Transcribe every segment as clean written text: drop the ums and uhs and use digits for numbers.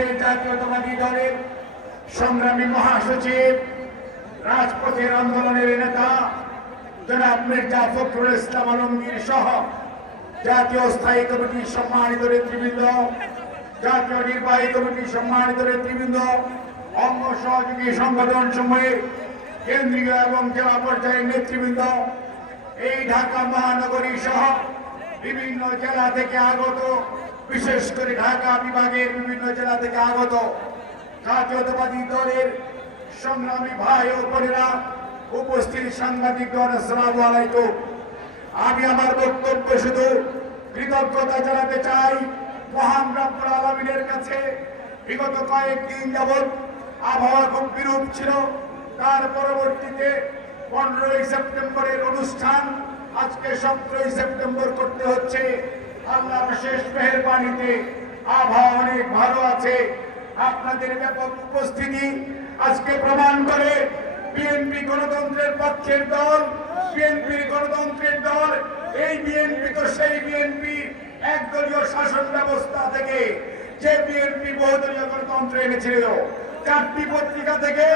বাংলাদেশ জাতীয়তাবাদী দলের সংগ্রামী মহাসচিব, রাজপথের আন্দোলনের নেতা জনাব মির্জা ফখরুল ইসলাম আলমগীর সহ জাতীয় স্থায়ী কমিটির সম্মানিত নেতৃবৃন্দ, জাতীয় নির্বাহী কমিটির সম্মানিত নেতৃবৃন্দ, অঙ্গ সহযোগী সংগঠন সমূহের কেন্দ্রীয় এবং জেলা পর্যায়ের নেতৃবৃন্দ, এই ঢাকা মহানগরী সহ বিভিন্ন জেলা থেকে আগত, বিশেষ করে ঢাকা বিভাগের বিভিন্ন জেলা থেকে আগত জাতীয়তাবাদী দলের সংগ্রামী ভাই ও বোনেরা, উপস্থিত সাংবাদিকগণ, আসসালামু আলাইকুম। আমি আমার বক্তব্য শুধু কৃতজ্ঞতা জানাতে চাই মহান রব্বুল আলামিনের কাছে। বিগত কয়েকদিন যাবৎ আবহাওয়া খুব বিরূপ ছিল, তার পরবর্তীতে 15ই সেপ্টেম্বরের অনুষ্ঠান আজকে 17ই সেপ্টেম্বর করতে হচ্ছে। আল্লাহর শেষ মেহেরবানিতে আবহাওয়া অনেক ভালো আছে। আপনাদের ব্যাপক উপস্থিতি আজকে প্রমাণ করে বিএনপি গণতন্ত্রের পক্ষের দল, বিএনপি গণতন্ত্রের দল। এই বিএনপি তো সেই বিএনপি একদলীয় শাসন ব্যবস্থা থেকে যে বিএনপি বহুদলীয় গণতন্ত্র এনেছিল। 4টি পত্রিকা থেকে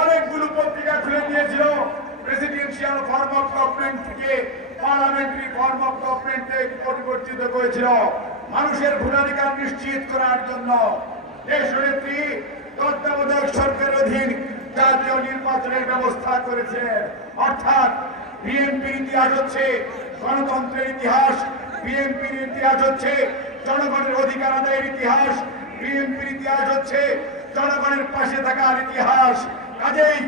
অনেকগুলো পত্রিকা খুলে দিয়েছিল। প্রেসিডেন্সিয়াল ফর্ম অফ গভর্নমেন্ট থেকে পার্লামেন্টারি ফর্ম অফ গভর্নমেন্টে পরিবর্তিত করেছিল মানুষের ভোটাধিকার নিশ্চিত করার জন্য। দেশনেত্রী তত্ত্বাবধায়ক সরকারের অধীন জাতীয় নির্বাচনের ব্যবস্থা করেছে। অর্থাৎ বিএনপির ইতিহাস হচ্ছে গণতন্ত্রের ইতিহাস, বিএনপির ইতিহাস হচ্ছে জনগণের অধিকার আদায়ের ইতিহাস, বিএনপির ইতিহাস হচ্ছে জনগণের পাশে থাকার ইতিহাস। কাজেই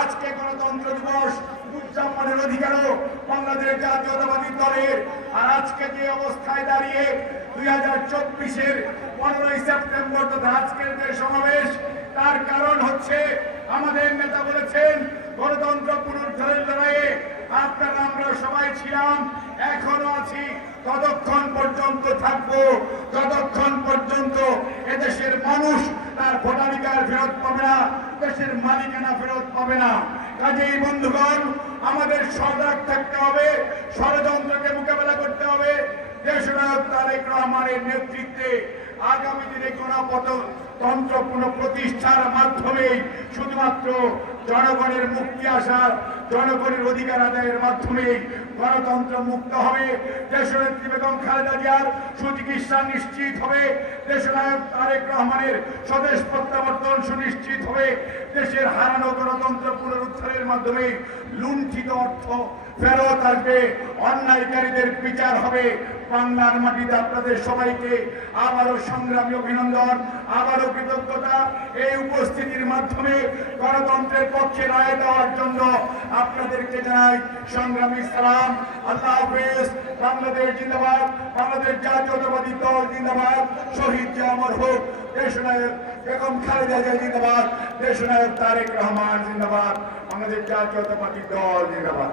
আজকে গণতন্ত্র দিবস উদযাপনের অধিকারও বাংলাদেশ জাতীয়তাবাদী দলের। আর আজকে যে অবস্থায় দাঁড়িয়ে 2024-এর 15ই সেপ্টেম্বর তথা আজকের যে সমাবেশ, তার কারণ হচ্ছে আমাদের নেতা বলেছেন গণতন্ত্র পুনরুদ্ধারের লড়াইয়ে আপনারা আমরা সবাই ছিলাম, এখনো আছি, ততক্ষণ পর্যন্ত থাকবো যতক্ষণ পর্যন্ত এদেশের মানুষ তার ভোটাধিকার ফেরত পাবে না, দেশের মালিকানা ফেরত পাবে না। কাজেই বন্ধুগণ, আমাদের সজাগ থাকতে হবে, ষড়যন্ত্রকে মোকাবেলা করতে হবে। দেশনায়ক তারেক রহমানের নেতৃত্বে আগামী দিনে গণতন্ত্র পুনঃপ্রতিষ্ঠার মাধ্যমে শুধুমাত্র জনগণের মুক্তি আসার, জনগণের অধিকার আদায়ের মাধ্যমে গণতন্ত্র মুক্ত হবে। দেশনেত্রী বেগম খালেদা জিয়ার সুচিকিৎসা নিশ্চিত হবে, দেশনায়ক তারেক রহমানের স্বদেশ প্রত্যাবর্তন সুনিশ্চিত হবে, দেশের হারানো গণতন্ত্র পুনরুদ্ধারের মাধ্যমে লুণ্ঠিত অর্থ ফেরত আসবে, অন্যায়কারীদের বিচার হবে। বাংলার মাটিতে আপনাদের সবাইকে আবারও সংগ্রামী অভিনন্দন, আবারও কৃতজ্ঞতা। এই উপস্থিতির মাধ্যমে গণতন্ত্রের পক্ষে রায় দেওয়ার জন্য আপনাদেরকে জানাই সংগ্রামী সালাম। আল্লাহ হাফেজ। বাংলাদেশ জিন্দাবাদ, বাংলাদেশ জাতীয়তাবাদী দল জিন্দাবাদ, শহীদ যে অমর হোক, দেশনায়ক বেগম খালেদা জিয়া জিন্দাবাদ, দেশনায়ক তারেক রহমান জিন্দাবাদ, বাংলাদেশ জাতীয়তাবাদী দল জিন্দাবাদ।